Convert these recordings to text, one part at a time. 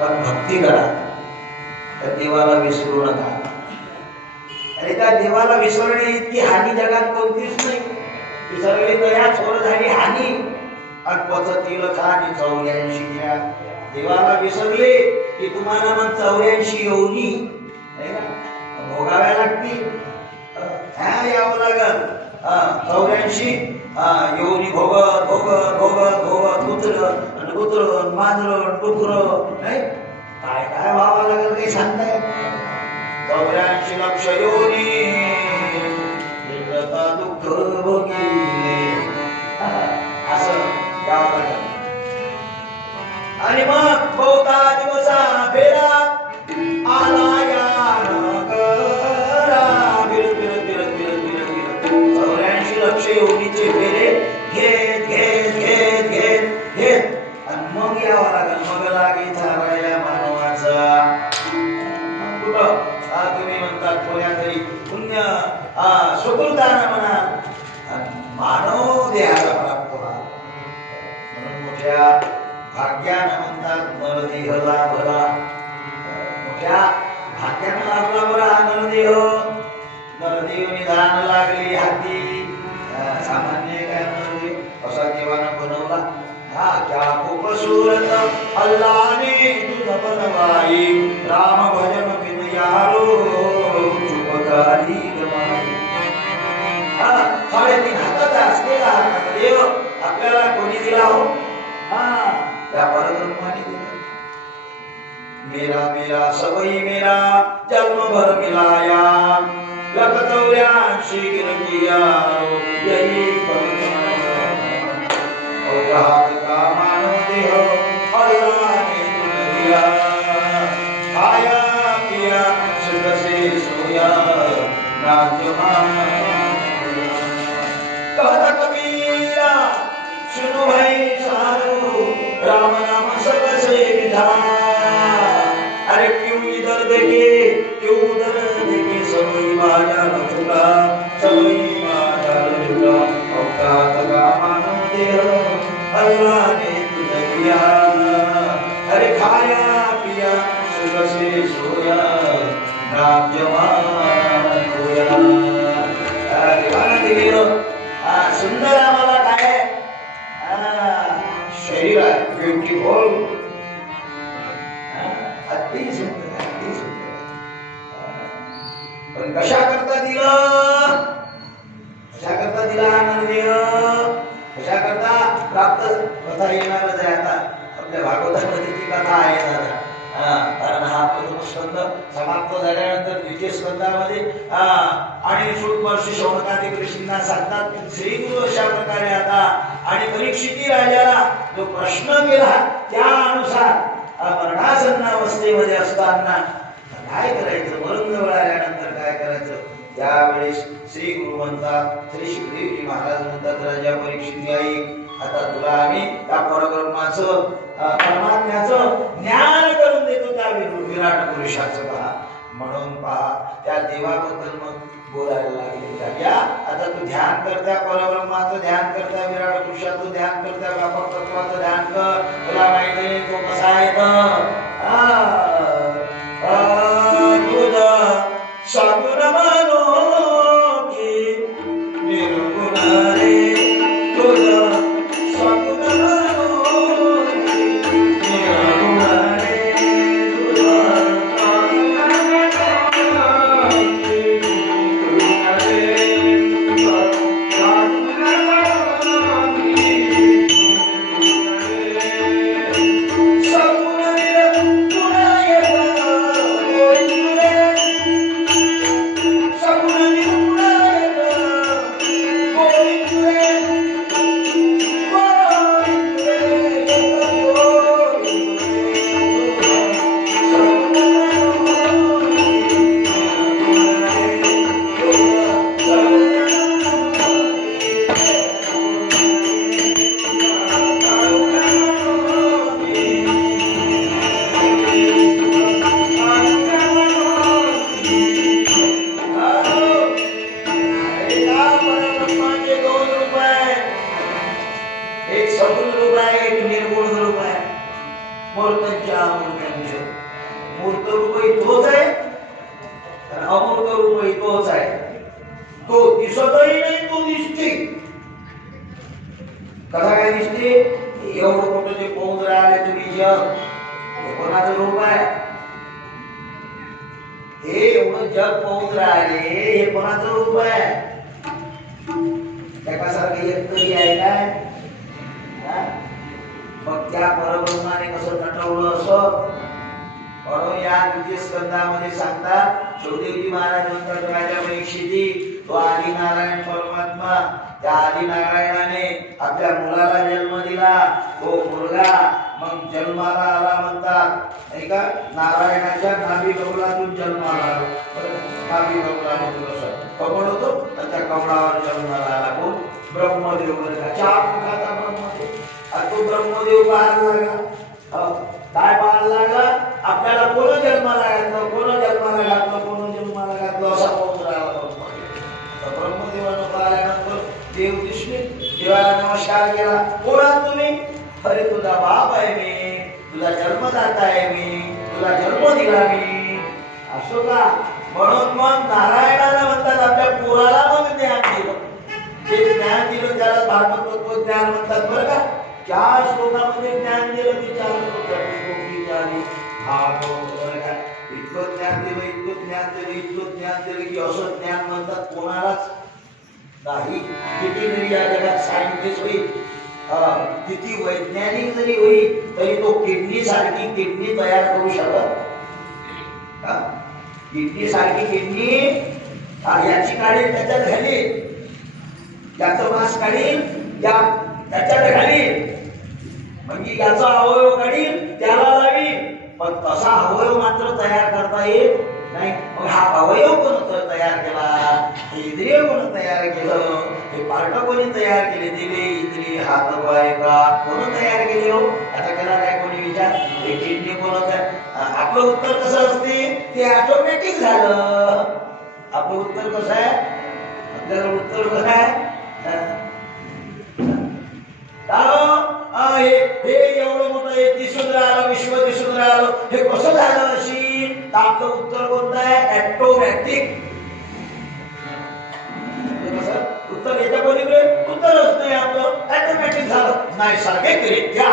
पण भक्ती करा, त्या देवाला विसरू नका. आणि त्या देवाला विसरणे इतकी हानी जगात कोणतीच नाही. विसरली दया थोर झाली हानी, अल्पतील खानी 84. देवाला विसरले की तुम्हाला मग 84 योनी नाही का भोगाव्या लागतील. यावं लागल 84 योनी भोगत भोगत भोगत भोगत कुत्र मांजर डुकर नाही काय काय व्हावं लागेल काही सांगताय. 84 लक्ष योनी दुःख भोगिले असं गावं लागेल. आणि मग बहुता दिवसा फेरा आला या नगरा. फिरत फिरत फिरत फिरत फिरत फिरत 84 लक्ष योनीचे फेरे घेत घेत घेत घेत घेत आणि मग यावं लागेल. मग लागे झाला मानवाचा कुठं तुम्ही म्हणतात कोण्या तरी पुण्य सुकृतानं म्हणा मानव देहाला प्राप्त व्हा. म्हणून मोठ्या भाग्यानं म्हणतात नरदेह लाभला. मोठ्या भाग्यानं लाभला बरा नरदेह. नरदेह निधान लागली हाती. सामान्य काय नरदेह असा देवानं बनवला. क्या खूप सुरत अल्लाने तुझ बनवाई. राम भजन बिन यारो चुपकाली गमाई. 3.5 हाताचा असलेला देव आपल्याला कोणी दिला हो? त्या परब्रह्माने दिला. मेरा मेरा सबई मेरा जन्म भर मिलाया. 84 गिर किया यही परब्रह्म. हाथ का मानव देह अल्लाह ने तुझे दिया. खाया पिया सुख से सोया नाजमान. कहता कबीरा सुनो भाई सारो राम नाम सबसे विधान. अरे क्यों इधर देखे क्यों उधर देखे सबई माया न झुका सबई माया न झुका. औकात का मानव देह अल्लाह ने तुझे दिया. अरे खाया पिया सुख से सोया नाम जवान होया. देवानं दिलेलं सुंदर आम्हाला काय शरीर आहे. ब्युटिफुल अति सुंदर अति सुंदर. पण कशा करता दिलं? कशा करता दिला आनंददेव? कशा करता प्राप्त कथा येणारच आहे. आता आपल्या भागवतामध्ये ती कथा आहे दादा. कारण हा प्रथम स्कंद समाप्त झाल्यानंतर द्वितीय स्कंदामध्ये आणि सूतमहर्षी शौनकादिक ऋषींना सांगतात श्री गुरु अशा प्रकारे आता. आणि परीक्षिती राजाला जो प्रश्न केला त्या अनुसार मरणासन्न अवस्थेमध्ये असताना काय करायचं, मरण जवळ आल्यानंतर काय करायचं, त्यावेळेस श्री गुरु म्हणतात, श्री सुखदेवजी महाराज म्हणतात, राजा परीक्षित आई आता तुला आम्ही त्या परब्रह्माचं परमात्म्याचं ज्ञान करून देतो. त्या विराट पुरुषाचं पहा. म्हणून पहा त्या देवाबद्दल मग बोलायला लागले. या आता तू ध्यान कर, त्या परब्रह्माचं ध्यान कर, त्या विराट पुरुषाचं ध्यान कर, त्या व्यापक तत्वाचं ध्यान कर. तुला माहिती आहे तो कसा आहे. सर्वभूतांच्या मूर्त्यांचे मूर्त रूपही तोच आहे आणि अमूर्त रूपही तोच आहे. तो दिसतही नाही, तो दिसते. कसा काय दिसते? एवढं मोठं जे पाहून राहिले तुम्ही जग, हे कोणाचं रूप आहे? हे एवढं जग पाहून राहिले, हे कोणाचं रूप आहे? त्याच्यासारखं एक तरी आहे काय? मग त्या परब्रह्माने कसं नटवलं असं? म्हणून या द्वितीय स्कंदामध्ये सांगतात, चौदेवजी महाराज म्हणतात राजा परीक्षिती, तो आदि नारायण परमात्मा, त्या आदि नारायणाने आपल्या मुलाला जन्म दिला. तो मुलगा मग जन्माला आला म्हणतात नाही का, नारायणाच्या नाभी कमलातून जन्माला आला. नाभी कमलामधून असं कमळ होतो, त्या कमळावर जन्माला आला. कोण? ब्रह्मदेव. चार मुखाचा ब्रह्मदेव. आणि तो ब्रह्मदेव पाहायला लागला. काय पाहायला लागला? आपल्याला कोण जन्माला घातलं, कोण जन्माला घातलं, कोण जन्माला घातलं असा पाहून राहिला. ब्रह्मदेवानं पाहिल्यानंतर देव दिसले, देवाला नमस्कार केला. कोण आहात तुम्ही? अरे तुझा बाप आहे मी, तुझा जन्मदाता आहे मी, तुला जन्म दिला मी. असो का? म्हणून मग नारायणाला म्हणतात आपल्या पोराला मग ज्ञान दिलं. ते ज्ञान दिलं त्याला भागवत ज्ञान म्हणतात बरं का. 4 श्लोकामध्ये ज्ञान दिलं. ती 4 श्लोकी झाली. इतकं ज्ञान दिलं, इतकं ज्ञान दिलं, इतकं ज्ञान दिलं की असं ज्ञान म्हणतात कोणालाच नाही. किती जरी या जगात सायंटिस्ट होईल, किती वैज्ञानिक जरी होईल, तरी तो किडनी सारखी किडनी तयार करू शकत. किडनी सारखी किडनी याची काढी त्याच्यात घाली, याचं मांस काढी त्याच्यात घाली, म्हणजे याचा अवयव काढी त्याला लावी. पण तसा अवयव मात्र तयार करता येत नाही. मग हा अवयव कोण तयार केला? हे इंद्रिय कोण तयार केलं? हे पार्ट कोणी तयार केले? दिले इंद्रिय हात पाय कान कोण तयार केले? हो आता केला काय कोणी विचार? हे किडनी कोण? आपलं उत्तर कसं असते? ते ऑटोमॅटिक झालं. आपलं उत्तर कसं आहे? आपल्याला उत्तर कसं आहे? हे एवढं मोठं एक दिसून राहिलं, विश्व दिसून राहिलं, हे कसं झालं अशी? तर आपलं उत्तर कोणतं आहे? ऑटोमॅटिक. उत्तर याच्या पलीकडे उत्तरच नाही आपलं. ऑटोमॅटिक झालं. नैसर्गिकरित्या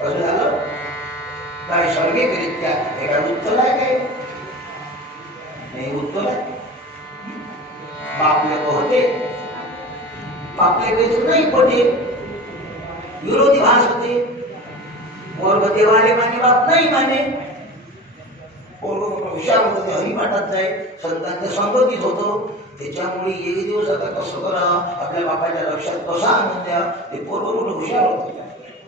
कसं झालं? नैसर्गिकरित्या. हे काय उत्तर आहे काय? नाही उत्तर आहे. बापले होते, बापले काही नाही पटे, विरोधी भास होते. पोरग देवाले माने, बाप नाही माने. पोरग मोठं हुशार होतं, ते हरिपाठात जाई, संतांच्या संगतीत होतो. त्याच्यामुळे एक दिवस आता कसं करा, आपल्या बापाच्या लक्षात कसं आणून द्या. ते पोरग मोठं हुशार होतं.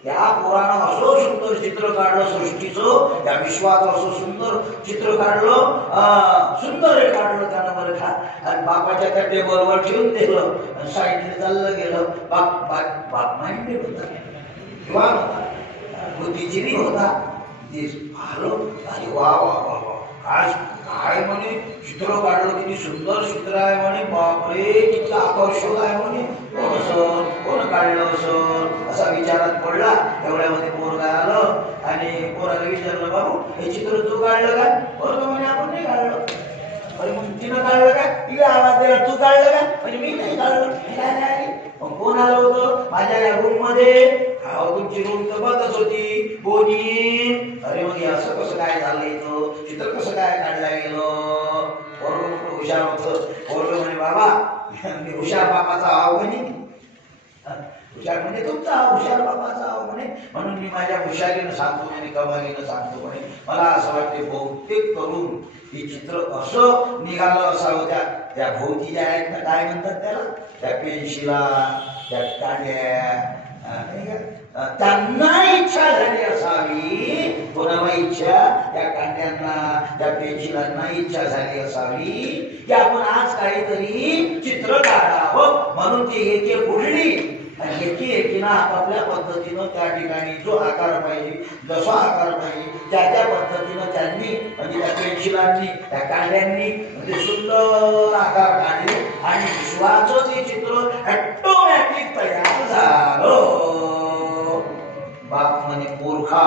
त्या पोरानं असं सुंदर चित्र काढलं सृष्टीचं, त्या विश्वाचं असं सुंदर चित्र काढलं, सुंदर हे काढलं त्यानं बरं का. आणि बापाच्या त्या टेबलवर ठेवून दिलं आणि साईडने चाललं गेलं. बाप माइंडेड होता, विद्वान होता, बुद्धिजीवी होता. ते आलं, अरे वा वा वा वा, काय काय म्हणे चित्र काढलं, किती सुंदर चित्र आहे म्हणे. बापरे किती आकर्षक आहे म्हणे. कोण असं, कोण काढलं असं, असा विचारात पडला. एवढ्यामध्ये पोरगा आलं आणि पोराला विचारलं, बाबू हे चित्र तू काढलं का? पोरगा म्हणे आपण नाही काढलं. अरे मग तिनं काढलं का? तिला आवाज दिला, तू काढलं का? म्हणजे मी नाही काढलं. मग कोण आलं होतं माझ्या या रूम मध्ये? तुमची रूम तर बंदच होती. कोणी? अरे मग असं कसं काय झालं? इथं चित्र कसं काय काढलं गेलं? पोरग मोठं हुशार होतं. पोरग म्हणे बाबा मी हुशार बापाचा आव म्हणे. हुशार म्हणजे तुमचा हुशार बापाचा आव म्हणे. म्हणून मी माझ्या हुशारीनं सांगतो म्हणे, कमालीनं सांगतो म्हणे. मला असं वाटते बहुतेक करून हे चित्र असं निघालं असावं. त्या भोवती ज्या आहेत ना, काय म्हणतात त्याला, त्या पेन्शिला, त्या काड्या, त्यांना इच्छा झाली असावी. कोणाला इच्छा? त्या कांड्यांना, त्या पेन्शिलांना इच्छा झाली असावी की आपण आज काहीतरी चित्र काढावं. म्हणून ती एक एक उडली आणि एकीनं आपापल्या पद्धतीनं त्या ठिकाणी जो आकार पाहिजे, जसा आकार पाहिजे, त्या पद्धतीनं त्यांनी, म्हणजे त्या पेन्शिलांनी, त्या कांड्यांनी म्हणजे सुंदर आकार काढले आणि विश्वाचं ते चित्र ऑटोमॅटिक तयार झालं. बाप म्हणे मूर्खा,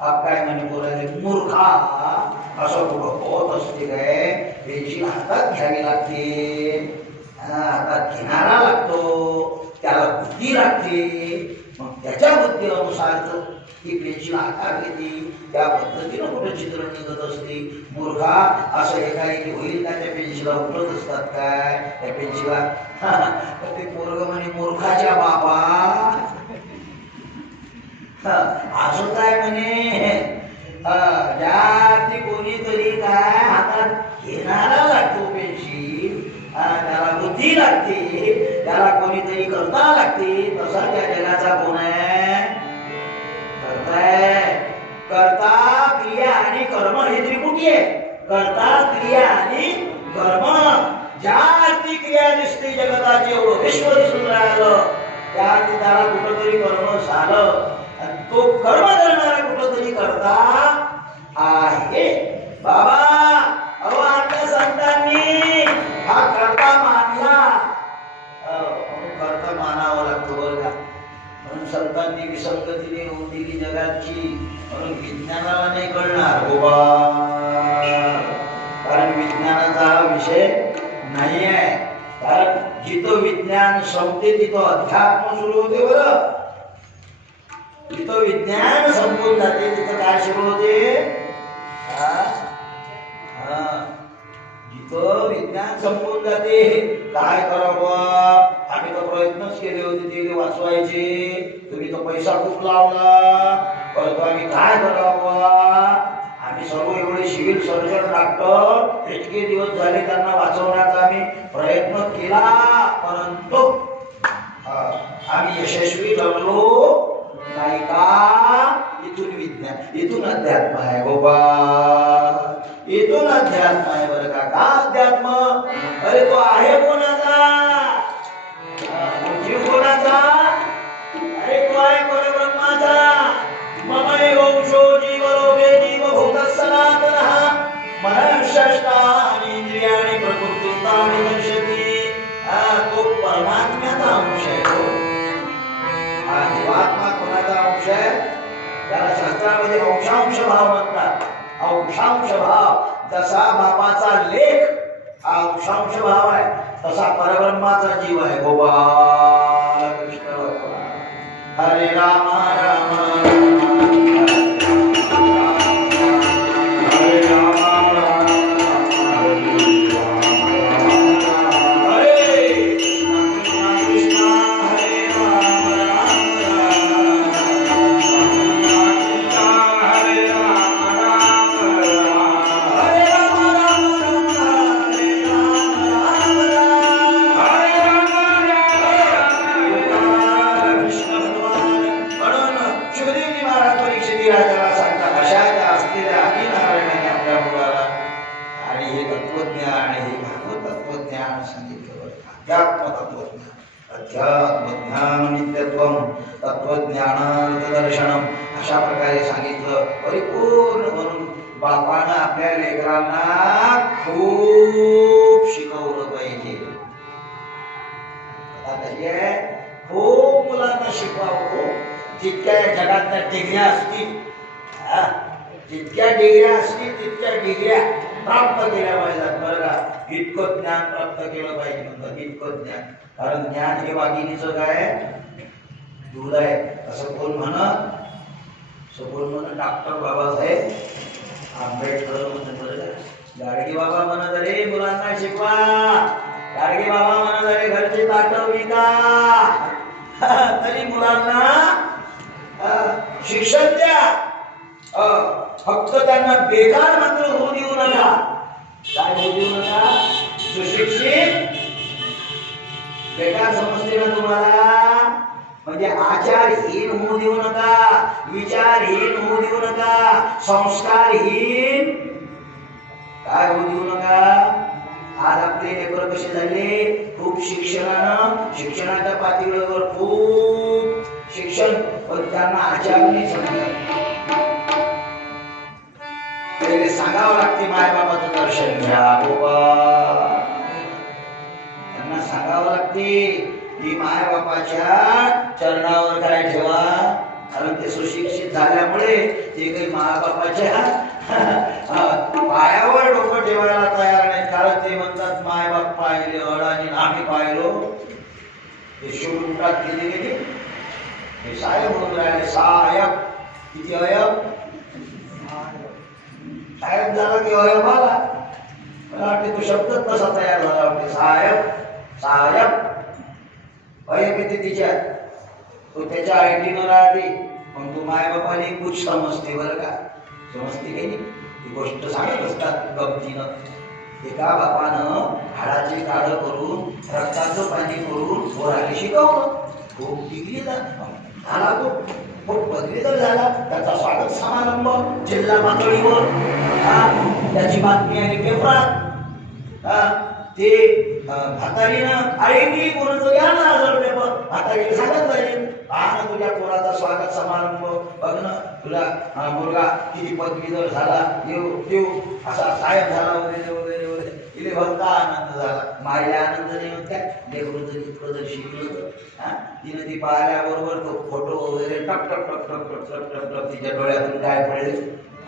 आप काय म्हणे बोलायले मूर्खा असं कुठं होत असते काय पेन्सिल हातात घ्यावी लागते हातात घेणारा लागतो त्याला बुद्धी लागते मग त्याच्या बुद्धीनुसार ती पेन्सिल हातात घेते त्या पद्धतीनं कुठं चित्र निघत असते मूर्खा असं एकाएकी होईल का त्या पेन्सिला उठत असतात काय त्या पेन्सिला ते पोरग म्हणे मूर्खाच्या बाबा असं काय म्हणे ज्या ती कोणीतरी काय हातात घेणारा लागतो पेन्सिल त्याला बुद्धी लागते त्याला कोणीतरी करता लागते तसा त्या जगाचा कोण आहे कर्ता क्रिया आणि कर्म हे त्रिपुटी आहे कर्ता क्रिया आणि कर्म ज्या ती क्रिया दिसते जगताची एवढं विश्व दिसून राहिलं त्या त्याला कुठंतरी कर्म झालं तो कर्म करणारा कुठंतरी करता आहे बाबा अहो आपल्या संतांनी हा कर्ता मानला कर्ता मानावा लागतो बरं का म्हणून संतांनी विसंगतीने होऊन दिली जगाची म्हणून विज्ञानाला नाही कळणार बाबा कारण विज्ञानाचा हा विषय नाही आहे कारण जिथं विज्ञान संपते तिथं अध्यात्म सुरू होते बरं जिथं विज्ञान संपून जाते तिथं काय सुरू होते जिथं विज्ञान संपून जाते काय करावं आम्ही तर प्रयत्नच केले होते ते वाचवायचे तुम्ही तो पैसा खूप लावला परंतु आम्ही काय करावं आम्ही सर्व एवढे सिव्हिल सर्जन डॉक्टर इतके दिवस झाले त्यांना वाचवण्याचा आम्ही प्रयत्न केला परंतु आम्ही यशस्वी ठरलो नाही का इथून विज्ञान इथून अध्यात्म आहे बाबा इथून अध्यात्म आहे बरं का अध्यात्म अरे तो आहे कोणाचा जीव कोणाचा अरे तो आहे परब्रह्माचा ममैव वंशो जीवलोके जीवभूतः सनातनः मनःषष्ठानि इंद्रियाणि प्रकृतिस्थानि नश्यति तो परमात्म्याचा अंश आहे जीवात्मा कोणाचा अंश आहे त्याला शास्त्रामध्ये अंशांश भाव म्हणतात अंशांश भाव जसा बापाचा लेख हा अंशांश भाव आहे तसा परब्रह्माचा जीव आहे गोपाल कृष्ण हरे राम राम हरे राम राम अशा प्रकारे सांगितलं परिपूर्ण म्हणून बापानं आपल्या लेकरांना खूप शिकवलं पाहिजे खूप मुलांना शिकवावं जितक्या जगातल्या डिग्र्या असतील जितक्या डिग्र्या असतील तितक्या डिग्र्या प्राप्त केल्या पाहिजेत बरं का इतकं ज्ञान प्राप्त केलं पाहिजे म्हणतात इतकं ज्ञान कारण ज्ञान हे वाघिणीचं काय दूध आहे असं कोण म्हणत डॉक्टर बाबासाहेब आंबेडकर म्हणत बरं गाडगे बाबा म्हणत अरे मुलांना शिकवा गाडगे बाबा म्हणत अरे घरचे ताट विका तरी मुलांना शिक्षण द्या फक्त त्यांना बेकार मात्र होऊ देऊ नका काय होऊ देऊ नका सुशिक्षित बेकार समजते ना तुम्हाला म्हणजे आचारहीन होऊ देऊ नका विचारहीन होऊ देऊ नका संस्कारहीन काय होऊ देऊ नका आज आपले लेकर कसे झाले खूप शिक्षणाच्या पातळीवर खूप शिक्षण पण त्यांना आचार नाही समजत पहिले सांगावं लागते मायबापाचं दर्शन घ्या बाबा त्यांना सांगावं लागते की मायबापाच्या चरणावर काय ठेवा कारण ते सुशिक्षित झाल्यामुळे ते काही मायबापाच्या पायावर डोकं ठेवायला तयार नाही. कारण ते म्हणतात मायबाप पाहिले अड आणि आम्ही पाहिलो ते शोधून गेले गेले. हे साहेब म्हणून राहिले साहेब. किती अयब साहेब झाला की अयब आला. मला वाटते तो शब्दच तसा तयार झाला वाटते. साहेब साहेब अयब येते तिच्यात. तो त्याच्या आयटीनं राहते. मग तो मायबापाने कुछ समजते बरं का. समजते की नाही ती गोष्ट सांगत असतात गमतीनं. एका बापानं हाडाचे काढ करून रक्ताचं पाणी करून पोराला शिकवलं. खूप डिग्री झाला तो. खूप पदवीधर झाला. त्याचा स्वागत समारंभ जिल्हा पातळीवर. त्याची बातमी आली पेपरात. ते म्हातारीनं आईनी कोणाचं घ्या ना हजार पेपर. म्हातारीला सांगत जाईल हा ना तुझ्या पोराचा स्वागत समारंभ बघ ना. तुला मुलगा किती पदवीधर झाला. येऊ असा साहेब झाला वगैरे वगैरे वगैरे. तिला भलता आनंद झाला. मायला आनंद नाही होत काय. लेकरू जर इतकं जर शिकलं तिनं ती पाहिल्याबरोबर तो फोटो वगैरे टक टक टक टक टक टक टक टक तिच्या डोळ्यातून काय पडले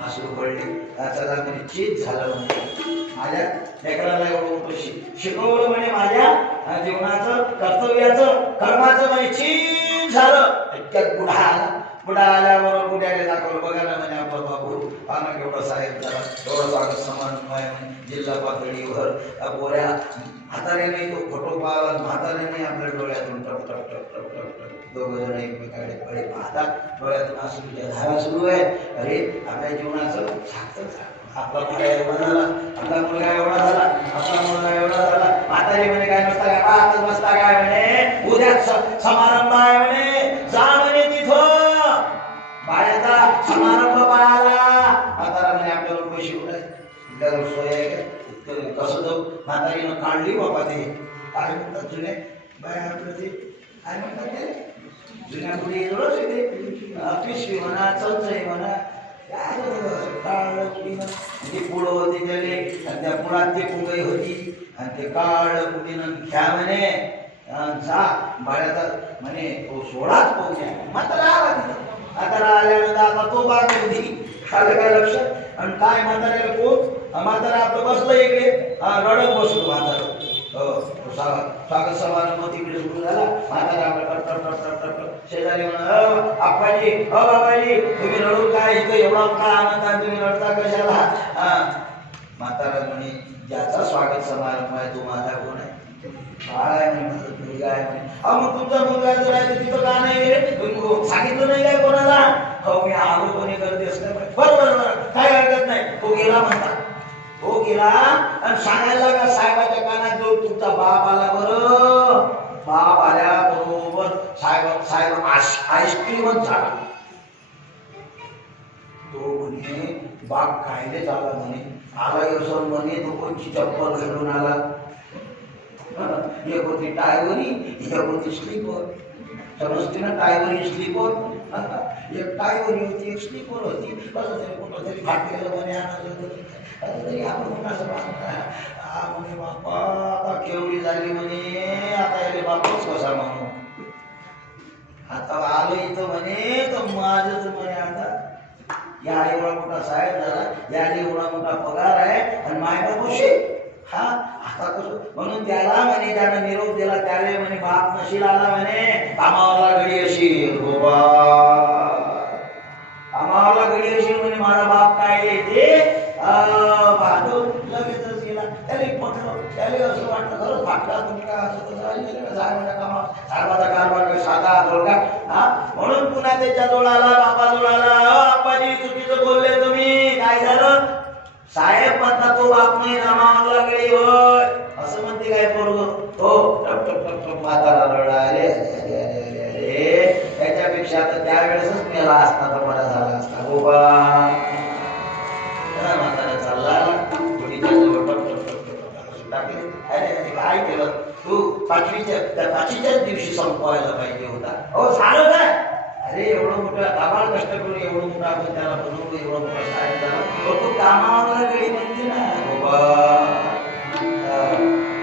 आसू पडले. चला म्हणजे चीज झालं म्हणे. माझ्या लेकराला एवढं मोठं शिकवलं म्हणे. माझ्या जीवनाचं कर्तव्याचं कर्माचं म्हणे चीज झालं. इतक्यात बुढा आला. बुढा आल्याबरोबर बुढ्याने दाखवलं बघा ना म्हणे आपला बापू पाना केवढा साहेब झाला. एवढं स्वागत समारंभ आहे म्हणे जिल्हा पातळीवर. बोऱ्या म्हाताऱ्याने तो फोटो पाहिला. म्हाताऱ्याने आपल्या डोळ्यातून टप टप टप टप टप टप दोघं जण एकमेकाकडे पाहतात. डोळ्यातून आसूच्या धारा सुरू आहे. अरे आपल्या जीवनाचं सार्थक झालं. आपला मुलगा एवढा झाला. आपला मुलगा एवढा झाला. आपला मुलगा एवढा झाला. म्हातारी म्हणे काय नसता काय पाहतच बसता काय म्हणे. उद्या समारंभ आहे म्हणे. जा म्हणे तिथं बाळ्याचा समारंभ पाहायला. म्हातारा म्हणे आपल्याला पैसे उडाय आपल्याला सोय आहे का. कसं जाऊ. म्हातारीनं काढली बाबा ते काय म्हणतात जुने बाय आपलं ते काय म्हणतात ते जुन्या पुढे एवढंच येते पिशवी म्हणा चौचई म्हणा काळ ती पुढं होती त्याले. आणि त्या पुढात ते पुंगई होती आणि ते काळ पुढीनं घ्या म्हणे. जा बाळ्याचा म्हणे तो सोळाच पोहण्या. म्हातारा आला तिथं. म्हातारा आल्यानंतर आता तो बाग होती. आलं काय लक्षात. आणि काय म्हाताऱ्याला पोच. म्हातारा आपलं बसलं इकडे रडत बसलो म्हातारा. स्वागत समारंभ तिकडे सुरू झाला. म्हातारा आपलं शेजारी म्हणा आप्पाजी बाबाजी तुम्ही रडून काय इथं एवढा मोठा आनंद आहे तुम्ही रडता कशाला. म्हातारा म्हणे ज्याचा स्वागत समारंभ आहे तो माझा कोण आहे. बाळ आहे म्हणे माझा मुलगा आहे म्हणे. मग तुमचा मुलगा जर आहे तर तिथं का नाही रे तुम्ही सांगितलं नाही काय कोणाला. मी आलो कोणी करते असल्यामुळे बरोबर काय हरकत नाही. तो गेला म्हणतात. तो गेला आणि सांगायला लागा साहेबाच्या कानात जो तुमचा बाप आला. बरं बाप आल्याबरोबर साहेब आईस्क्रीमच झाला. तो म्हणे बाप कायले झाला म्हणे. आला योसन म्हणे तो कोणची चप्पल घालून आला. एक होती टायवरी एक होती स्लीपर. समजते ना टायवरी स्लीपर. एक टायवरी होती एक स्लीपर होती. कसं तरी कुठं तरी फाटलेलं म्हणे आणायचं तरी आपण असं म्हणे बापा आता केवढी झाली म्हणे. आता याले बापच कसा म्हणू. आता आलो इथं म्हणे तर माझच म्हणे आता या एवढा मोठा साहेब झाला. याने एवढा मोठा पगार आहे आणि मायबापाशी आता कसं. म्हणून त्याला म्हणे त्यानं निरोप दिला. त्याला म्हणे बाप नशील आला म्हणे. कामावरला घडी असेल गोबा कामावरला घडी असेल म्हणे. माझा बाप काय येते बहादूर लगेचच गेला. त्याला म्हटलं त्याला असं वाटलं खरंच फाटला तुम्ही का असं साहेबाचा कारभार काय साधा का. म्हणून पुन्हा त्याच्या जोडाला बापा जोडाला आप्पाजी चुकीचं बोलले तुम्ही. काय झालं साहेब म्हणतात तो बाप नाही कामावरला गडी होय असं म्हणते काय पोरग. हो टप टप टप टप म्हातारा रडला. अरे अरे अरे अरे त्याच्यापेक्षा तर त्यावेळेसच मेला असता तर बरा झाला असता. गोबा म्हातारा चालला गुढीच्या जवळ टप टप टप टप टाकले. अरे अरे काय केलं तू. पाचवीच्याच दिवशी संपवायला पाहिजे होता. हो झालं काय. अरे एवढं मोठं कामाला कष्ट करून एवढं मोठं आपण त्याला बनवलं. एवढं मोठा साहेब झाला. तो कामावरला गडी म्हणते ना बाबा.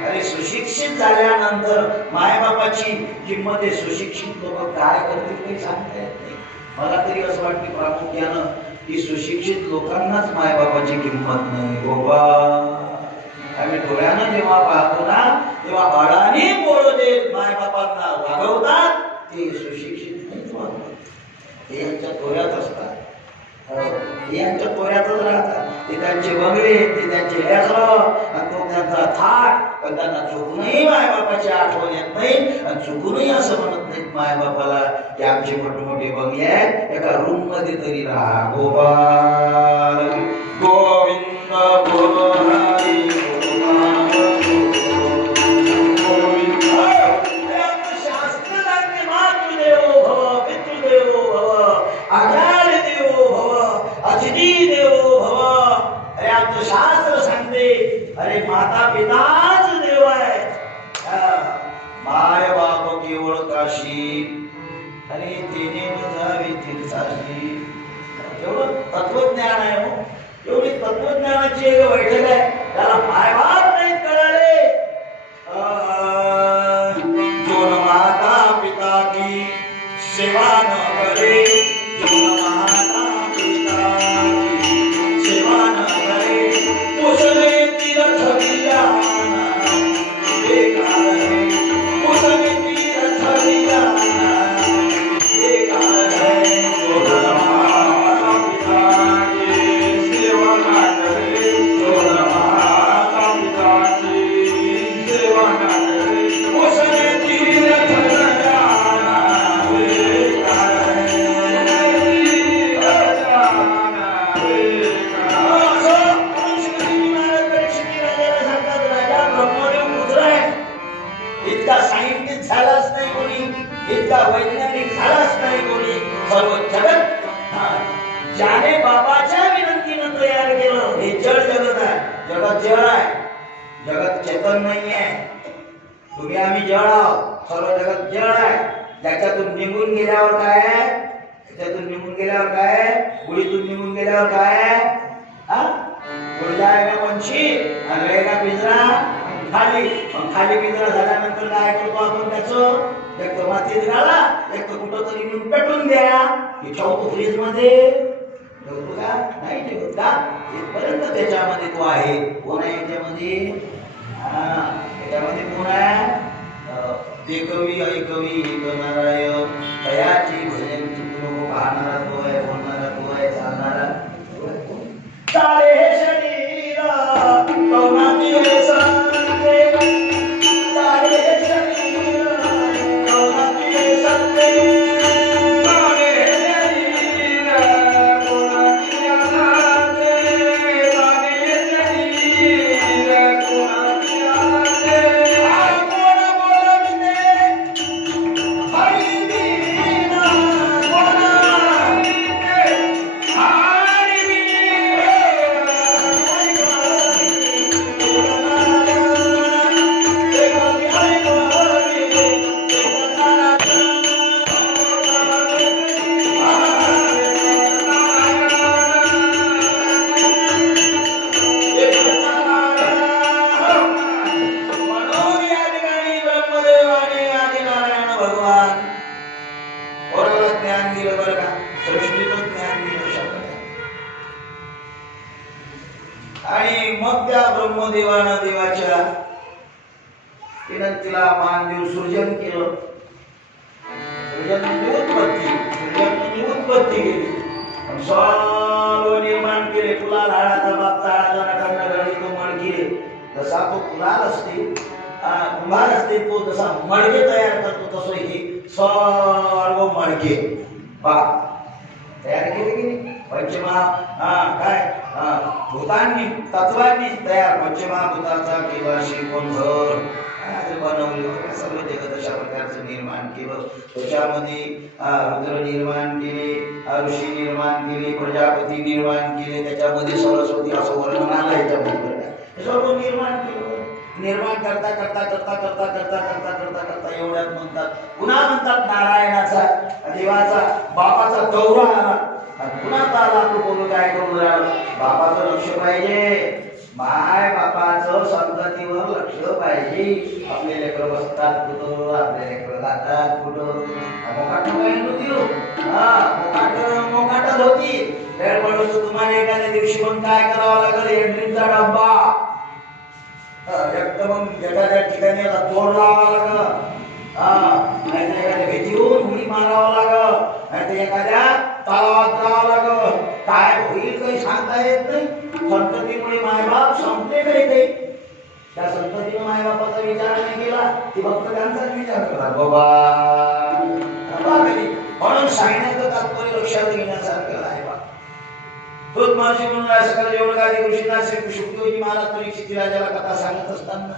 अरे सुशिक्षित झाल्यानंतर मायबापाची किंमत आहे. सुशिक्षित लोक काय करतील काही सांगता येत नाही. मला तरी असं वाटतं प्रामुख्यानं की सुशिक्षित लोकांनाच मायबापाची किंमत नाही गोबा. आम्ही डोळ्यानं जेव्हा पाहतो ना तेव्हा बाळाने पोरं जे मायबापांना वागवतात ते सुशिक्षित नाहीच वागवतात. ते यांच्या डोळ्यात असतात, हे यांच्या डोळ्यातच राहतात. ते त्यांचे बंगले, ते त्यांचे लेकरं आणि तो त्यांचा थाट, पण त्यांना चुकूनही मायबापाची आठवण येत नाही आणि चुकूनही असं म्हणत नाहीत मायबापाला की आमचे मोठे मोठे बंगले आहेत, एका रूम मध्ये तरी राहा. गोपाल गोविंद बोल हरी शास्त्र सांगते अरे माता पिताच देव आहे. माय बाप केवळ काशी अरे तेने जावे तीर्थाशी. एवढं तत्वज्ञान आहे हो, एवढी तत्वज्ञानाची एक बैठक आहे. त्याला माय बाप नाही कळाले. जो न माता पिता की सेवा न करे, जो न माता पिता की सेवा न करे उसने तीर्थ दियाना बेकार है. उसने तीर्थ दियाना बेकार है. जो न माता पिता की सेवा न करे, जो न माता पिता की सेवा न करे उसने तीर्थ दियाना बेकार इतका सायंटिस्ट झालाच नाही कोणी, इतका वैज्ञानिक झालाच नाही कोणी. सर्व जगत ज्याने बाबाच्या विनंतीनं तयार केलं हे जड जगत आहे. जगत जड आहे, जगत चेतन नाही आहे. तुम्ही आम्ही जड आहोत, सर्व जगत जड आहे. त्याच्यातून निघून गेल्यावर काय आहे, त्याच्यातून निघून गेल्यावर काय आहे, गुळीतून निघून गेल्यावर काय आहे, गुळीला आहे का पंछी आणि रहेगा पिंजरा खाली. खाली पिंजरा झाल्यानंतर काय करतो आपण त्याचं, एक तर मातीत घाला, एक तर कुठं तरी नेऊन पेटून द्या. हे ठेवतो फ्रीज मध्ये, ठेवतो का नाही ठेवत का, इथपर्यंत त्याच्यामध्ये तो आहे. कोण आहे याच्यामध्ये, त्याच्यामध्ये कोण आहे, ते कवी ऐकवी नारायण तयाची भजन चित्र पाहणारा तो आहे, बोलणारा तो आहे, चालणारा चाले हे शरीर कौनाची संते, चाले हे शरीर कौनाची संते, चाले हे शरीर कौनाची संते, चाले हे शरीर कौनाची संते. आणि मग त्या ब्रह्मदेवानं देवाच्या विनंतीला मान देऊन सृजन केलं. सृजन म्हणजे उत्पत्ती, सृजन म्हणजे उत्पत्ती केली, सर्व निर्माण केले. कुलाल हाडाचा बाप हाडाचा नखंड घडी तो मडके, जसा तो कुलाल असते कुंभार असते, तो जसा मडके तयार करतो तसं हे सर्व मडके बाप तयार केले की नाही. पंचमहा काय भूतांनी तत्वांनी तयार, पंचमहाभूताचा केला शिकोंधर बनवले. सर्व जगत अशा प्रकारचं निर्माण केलं. त्याच्यामध्ये रुद्र निर्माण केले, ऋषी निर्माण केले, प्रजापती निर्माण केले, त्याच्यामध्ये सरस्वती असं वर्णन आलं याच्यामध्ये. हे सर्व निर्माण केलं. निर्माण करता करता करता करता करता करता करता करता एवढ्यात म्हणतात, पुन्हा म्हणतात नारायणाचा देवाचा बापाचा दौरा आला. पुन्हा आला तो बोलू काय करू राहिला, बापाचं लक्ष पाहिजे. माय बापाचं संततीवर लक्ष पाहिजे. आपले लेकर बसतात कुठं, आपले लेकर जातात कुठं. मोकाट मोकाटच होती. वेळ पडलो तर तुम्हाला एखाद्या दिवशी मग काय करावं लागेल, एंट्रीचा डब्बा मग एखाद्या ठिकाणी तोड लावावं लागल. नाहीतर एखाद्या भीतीहून उडी मारावं लागल, नाहीतर एखाद्या तलावात जावं लागल. काय होईल काही सांगता येत नाही. संततीमुळे मायबाप संपले काही. त्या संततीने मायबापाचा विचार नाही केला की फक्त त्यांचाच विचार करा बाबा. म्हणून सांगण्याचं तात्पर्य लक्षात घेण्यासारखं आहे. तोच महर्षी म्हणून सकाळ जेवढं काही ऋषीनाथ शुकदेवजी महाराज परीक्षित राजाला कथा सांगत असताना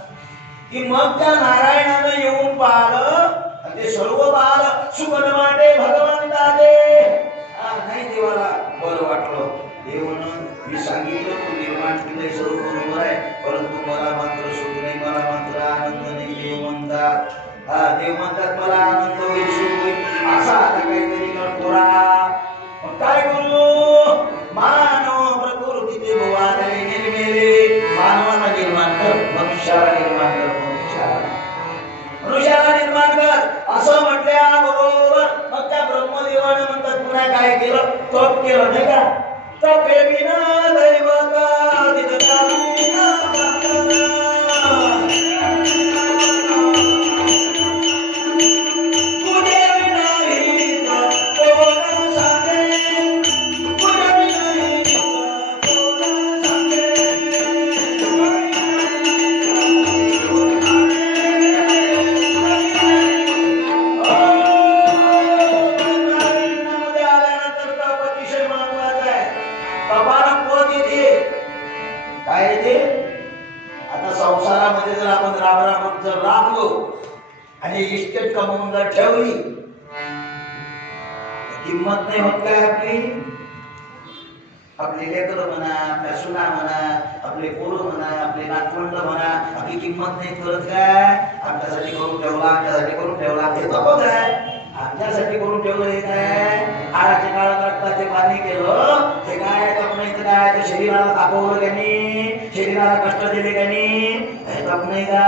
की मग त्या नारायणानं येऊन पाहिलं ते सर्व पाहिलं सुगण वाटे भगवंता दे. नाही देवाला बरं वाटलं. देव म्हणून मी सांगितलं तू निर्माण केलंय सर्व बरोबर आहे, परंतु मला मात्र सुख नाही, मला मात्र आनंद नाही. देव म्हणतात मला आनंद होईल, सुख होईल. असा आता काहीतरी करा. मग काय करू? मानव प्रकृती ते भवाने निर्मेले. मानवाला निर्माण कर, मनुष्याला निर्माण कर, मनुष्याला निर्माण कर असं म्हटल्याबरोबर मग त्या ब्रह्मदेवाने म्हणतात पुन्हा काय केलं? तप केलं नाही का? तपे विना दैवता दिदकालीना आणि इस्टेट कमवून जर ठेवली किंमत नाही होत काय आपली? आपले लेकरं म्हणा, आपल्या सुना म्हणा, आपले पोरं म्हणा, आपले नातवंड म्हणा, आपली किंमत नाही करत काय? आमच्यासाठी करून ठेवला, आमच्यासाठी करून ठेवला. हे तपच आहे. आमच्यासाठी करून ठेवलं हे काय? काळाचे काळ काढता ते पाणी केलं ते काय? तप नाही तर काय? ते शरीराला तापवलं त्यांनी, शरीराला कष्ट दिले त्यांनी. हे तप नाही का?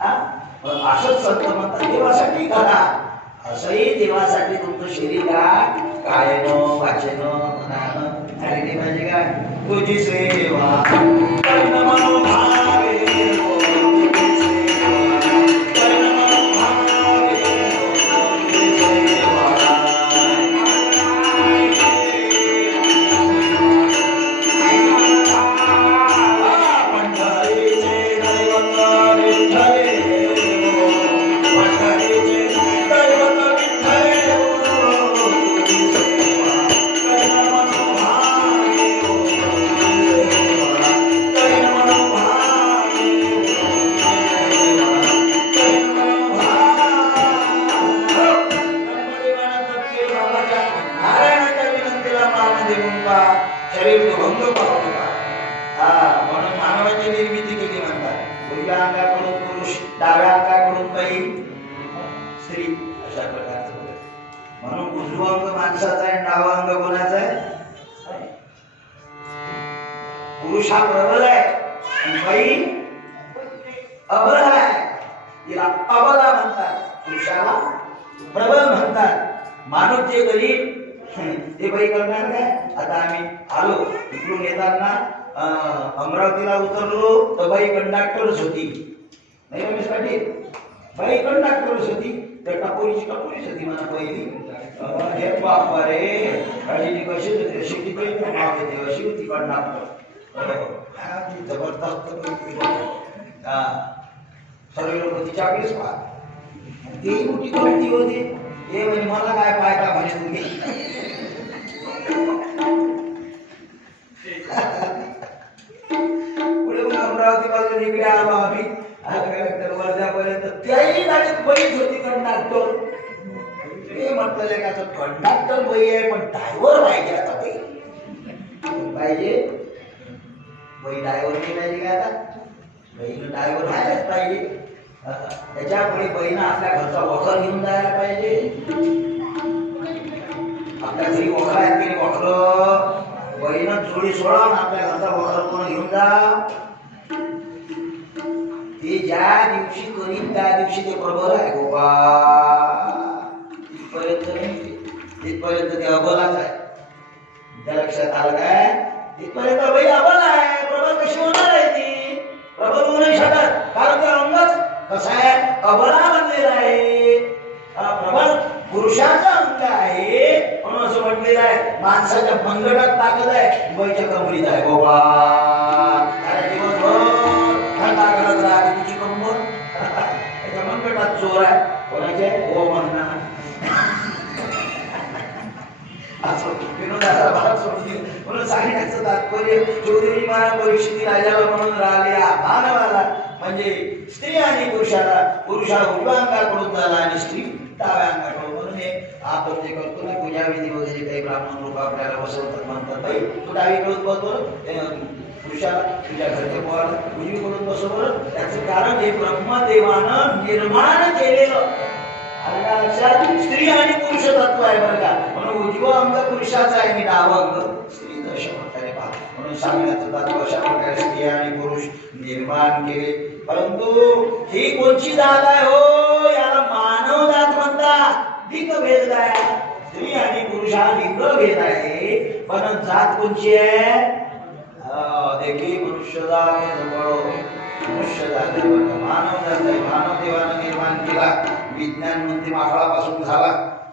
असंच संत म्हणतात देवासाठी करा. असंही देवासाठी तुमचं शरीर काय वाचन म्हणानं झालेली पाहिजे काय? तुझी सेवा पुरुष हा प्रबल आहे आणि बाई अबल आहे. तिला अबला म्हणतात, पुरुषाला प्रबल म्हणतात. माणूस जे करील ते बाई करणार काय? आता आम्ही आलो इकडून येताना अमरावतीला उतरलो तर बाई कंडक्टरच होती. नाही रमेश पाटील? बाई कंडक्टरच होती. तर टपोरीची होती म्हणा पहिली. हे बापा रे गाडीची कशी होती अशी ती काही नाव येते अशी होती कंडक्टर. जबरदस्त सर्व लोक तिच्याकडेच पाहत. ती मोठी कोणती होती हे म्हणजे मला काय पाहता म्हणे तुम्ही. पुढे मग अमरावती पासून इकडे आलो आम्ही वर्ध्यापर्यंत. त्याही गाडीत बाईच होती कंडक्टर. ते म्हटलं का कंडक्टर बाई आहे पण ड्रायव्हर पाहिजे. आता बाई पाहिजे, बाई ड्रायव्हर नाही पाहिजे का? आता बाईनं ड्रायव्हर व्हायलाच पाहिजे. त्याच्यामुळे बाईनं आपल्या घरचा वखर घेऊन जायला पाहिजे. आपल्या घरी वखर आहेत की वखर बाईनं जोडी सोडा आणि आपल्या घरचा बोकार कोण घेऊन जा. ते ज्या दिवशी करीन त्या दिवशी ते प्रबळ आहे गोपाळ. तिथपर्यंत नाही, तिथपर्यंत ते अबलाच आहे. त्या लक्षात आलं काय? तिथपर्यंत बाई अबल आहे. प्रबळ कशी होणार आहे ती? प्रबळ होऊ नाही शकत, कारण ते अंगच कसं आहे, अबला बनलेला आहे. प्रबळ पुरुषाचा अंग आहे म्हणून असं म्हटलेलं आहे. माणसाच्या मनगटात ताकद आहे, बाईच्या कमरीत आहे गोपाळ. कारण दिवसभर थंडा करत राहते तिची कंबर, त्याच्या मनगटात जोर आहे. कोणाचे? हो म्हणणार. विनोदाचा भाग सोडतील म्हणून सांगण्याचं तात्पर्य चौधरी महाराज परिस्थिती राजाला म्हणून राहिले. मानवाला म्हणजे स्त्री आणि पुरुषाला, पुरुषाला उजव्या अंगाकडून झाला आणि स्त्री डाव्या अंगाकडून. म्हणून हे आपण जे करतो ना पूजाविधी वगैरे, काही ब्राह्मण लोक आपल्याला बसवतात, म्हणतात बाई तू डावीकडून बसतो, पुरुषाला तुझ्या घरच्या पोराला उजवीकडून बसवलं. त्याचं कारण हे ब्रह्मदेवानं निर्माण केलेलं स्त्री आणि पुरुष तत्व आहे बरं का. म्हणून उजवं अंग पुरुषाचं आहे आणि डावं अंग स्त्रीचं, अशा प्रकारे पहा. म्हणून सांगण्याचं तात्पर्य अशा प्रकारे स्त्री आणि पुरुष निर्माण केले. परंतु ही कोणची जात आहे हो? याला मानव जात म्हणतात. लिंग भेद आहे, स्त्री आणि पुरुष हा लिंग भेद आहे, पण जात कोणची आहे? देखी मनुष्य जात, मनुष्य जात मानव जात आहे. मानव देवानं निर्माण केला. विज्ञान म्हणते माकडापासून झाला,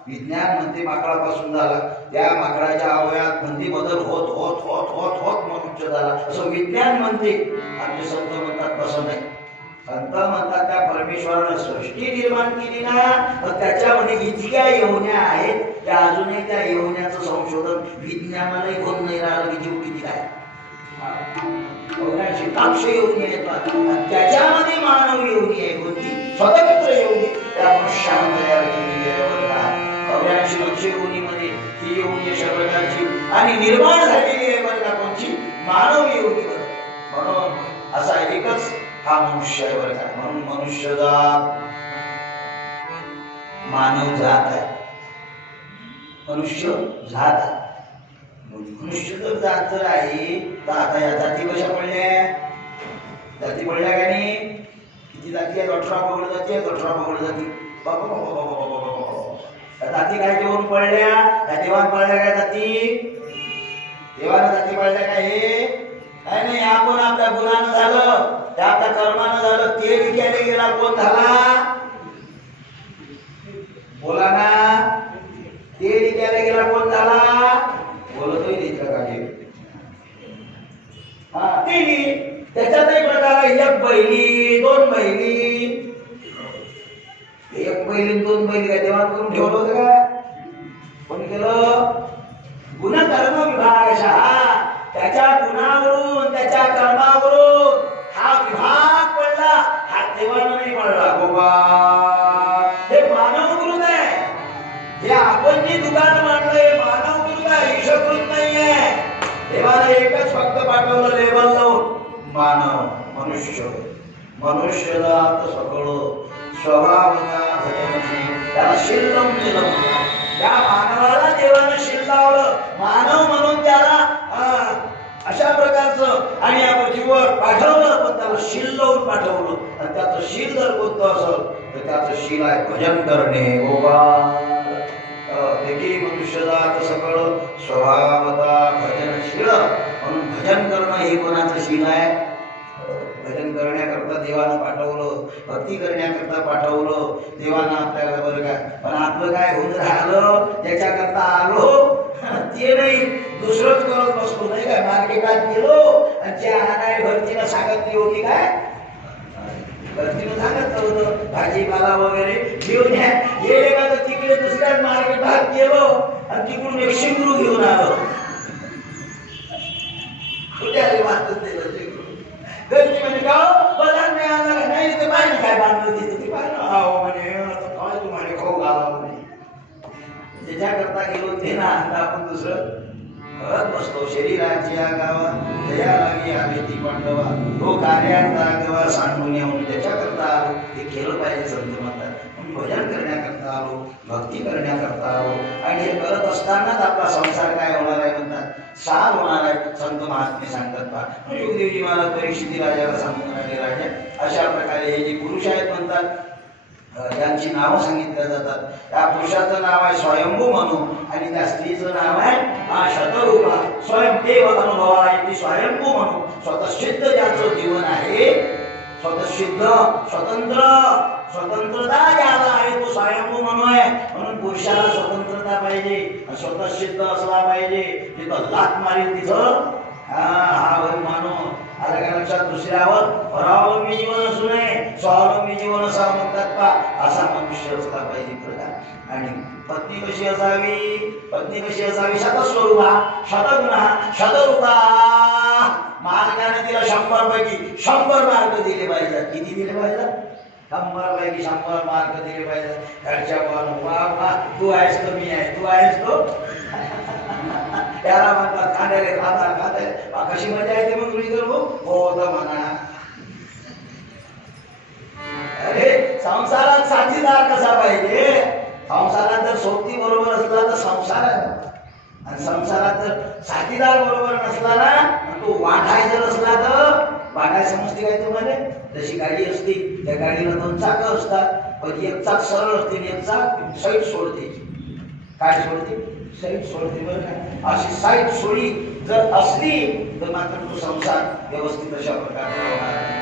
विज्ञान म्हणते माकडापासून झाला. त्या माकडाच्या अवयवात म्हणते बदल होत होत होत होत होत मनुष्य झाला, असं विज्ञान म्हणते. आमचे संत म्हणतात तसं नाही. संत म्हणतात त्या परमेश्वरानं सृष्टी निर्माण केली ना, तर त्याच्यामध्ये इतक्या योन्या आहेत, त्या अजूनही त्या योन्याचं संशोधन विज्ञानालाही होऊन नाही राहिलं की जीव किती काय. योनी येतात, त्याच्यामध्ये मानव योनी आहे. कोणती? स्वतंत्र योनी त्या मनुष्यानं तयार केलेली आहे बरं का. 84 लक्ष योनीमध्ये ही योनी अशा प्रकारची आणि निर्माण झालेली आहे बरं का. कोणची? मानव योनी. म्हणून असा एकच हा मनुष्य आहे बरं का. म्हणून मनुष्य जात मानव जात आहे, मनुष्य जात आहे. मनुष्य जर जात जर आहे तर आता या जाती कशा पडल्या? जाती पडल्या का नाही? किती जाती आहेत? 18 पगड जाती आहेत, 18 पगड जाती. जाती काय जेवून पडल्या? त्या देवान पडल्या काय जाती? देवानं जाती पडल्या काय? हे काय नाही, आपण आपल्या गुणानं झालं, त्या आपल्या कर्मानं झालं. ते विचारले गेला कोण झाला? बोला ना. ते विचारले गेला कोण झाला? बोलतोय तिथं काढे. हा ते त्याच्यातही प्रकार आहे. एक बैली, दोन बैली. एक बैली दोन बैली काय देवान करून ठेवलं होतं का? कोणी केलं? गुणकर्म विभाग अशा त्याच्या गुणावरून त्याच्या कर्मावरून हा विभाग पडला. हा देवानं नाही पडला गोपाळ. हे मानवकृत आहे. हे आपण जे दुकान मांडलंय मानवकृत आहे, ईशकृत नाहीये. देवाला एकच फक्त पाठवलं लेबल लावून, मानव, मनुष्य. मनुष्य जात सगळं स्वभावना भजनशी त्याला शिल्लम केलं. त्या मानवाला देवानं शिल लावलं, मानव म्हणून त्याला अशा प्रकारचं आणि या पृथ्वीवर पाठवलं, पण त्याला शिल लावून पाठवलं. आणि त्याचं शिल जर कोणतं असेल तर त्याचं शिल आहे भजन करणे गोपाळ. देखी मनुष्य जात सगळं स्वभावता भजनशील. म्हणून भजन करणं हे कोणाचं शील आहे? भजन करण्याकरता देवानं पाठवलं, भक्ती करण्याकरता पाठवलं देवानं आपल्याला बरं का. पण आपलं काय होऊन राहिलं? त्याच्याकरता आलो ते नाही, दुसरंच करत बसलो नाही काय. मार्केटात गेलो आणि जे आणाय भरतीनं सांगितली होती काय, भरतीनं सांगितलं होतं भाजीपाला वगैरे घेऊन या. गेले का तर तिकडे दुसऱ्याच मार्केटात गेलो आणि तिकडून एक शिंगरू घेऊन आलो. कुठे वाचत घरची म्हणजे गाव बदल नाही आला नाही. ते पाहिजे काय बांधलं तिथं ते पाहिजे म्हणे काय तुम्हाला खाऊ घाला म्हणे. ज्याच्याकरता गेलो ते ना आपण दुसरं करत बसतो. शरीराची गावा दया लागी आली ती पांडवा, तो कार्याचा गावा सांडून येऊन ज्याच्याकरता आलो ते केलं पाहिजे संत म्हणतात. भजन करण्याकरता आलो, भक्ती करण्याकरता आलो. आणि हे करत असतानाच आपला संसार काय होणार आहे म्हणतात. सार होणार आहे. संत महात्मे सांगतात पहा. शुकदेवजी महाराज परीक्षिती राजाला सांगून राहिले, राजा अशा प्रकारे हे जे पुरुष आहेत म्हणतात यांची नावं सांगितल्या जातात. त्या पुरुषाचं नाव आहे स्वयंभू म्हणू आणि त्या स्त्रीचं नाव आहे शतरूपा. स्वयंदेव अनुभव आहे ती स्वयंभू म्हणू. स्वतःसिद्ध ज्याचं जीवन आहे, स्वतःसिद्ध स्वतंत्रता ज्याला आहे तो स्वयंभू म्हणू आहे. म्हणून पुरुषाला स्वतंत्रता पाहिजे, स्वतःसिद्ध असला पाहिजे. जिथं लात मारेल तिथं हा वय मानो आला का लक्षात. दुसऱ्यावर परावलंबी जीवन असू नये, स्वावलंबी जीवन असावं म्हणतात का. असा मनुष्य असला पाहिजे बरं. आणि पत्नी कशी असावी, पत्नी कशी असावी, शतस्वरूपा, शतगुणा, शतरूपा. मार्गाने तिला 100 पैकी 100 मार्क दिले पाहिजेत. किती दिले पाहिजेत? 100 पैकी 100 मार्क दिले पाहिजेत. घरच्या वा तू आहेस तो मी आहे, तू आहेस तो त्याला म्हणतात खांद्याले खाते. कशी मजा येते मग तुम्ही करू हो तर म्हणा. अरे संसारात साथीदार कसा पाहिजे. संसारात जर सोबती बरोबर असला तर संसार आहे, आणि संसारात जर साथीदार बरोबर नसला ना, तो वाढाय जर असला तर वाढाय समजते काय तुम्हाला. जशी गाडी असते त्या गाडीला 2 चाकं असतात, पण एक चाक सरळ असते आणि एक चाक साईड सोडते. काय सोडते? साईड सोडते बरं का. अशी साईड सोडी जर असली तर मात्र तो संसार व्यवस्थित अशा प्रकारचा होणार नाही.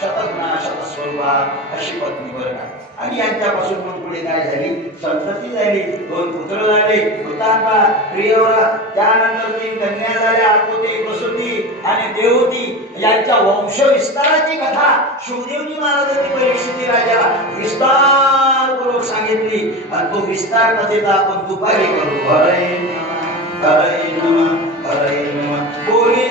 शतगुणा शतस्वरूपा अशी पत्नी बरं का. आणि यांच्यापासून मग पुढे काय झाली, संतती झाली. 2 पुत्र झाले, कृतांबा, प्रियव्रा. त्यानंतर 3 कन्या झाल्या, आकुती, प्रसूती आणि देवती. यांच्या वंश विस्ताराची कथा शुकदेवजी महाराजांनी परीक्षिती राजाला विस्तारपूर्वक सांगितली. आणि तो विस्तार कथेचा आपण दुपारी करू. हरे नमः, हरे नमः, हरे नमः. बोली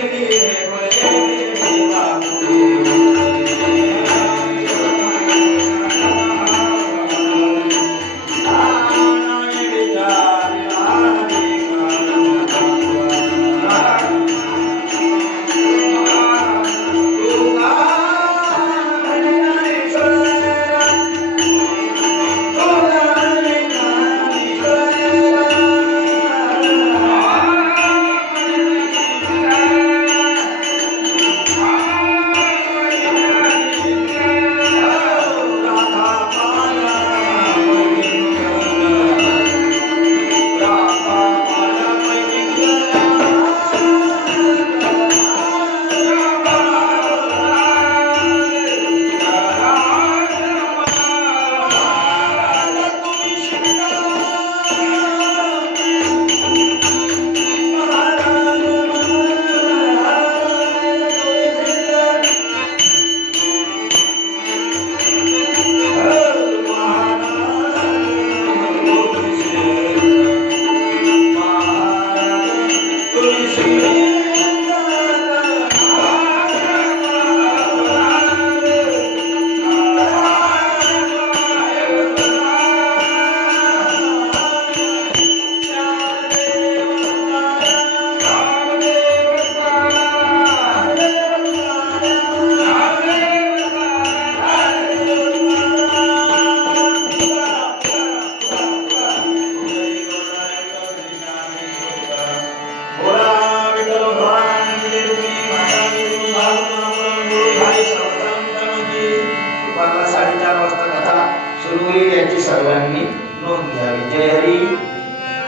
याची सर्वांनी नोंद घ्यावी. जय हरी,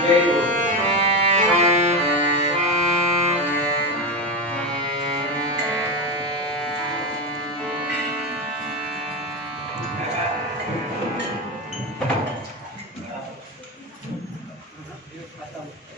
जय गुरु. Gracias.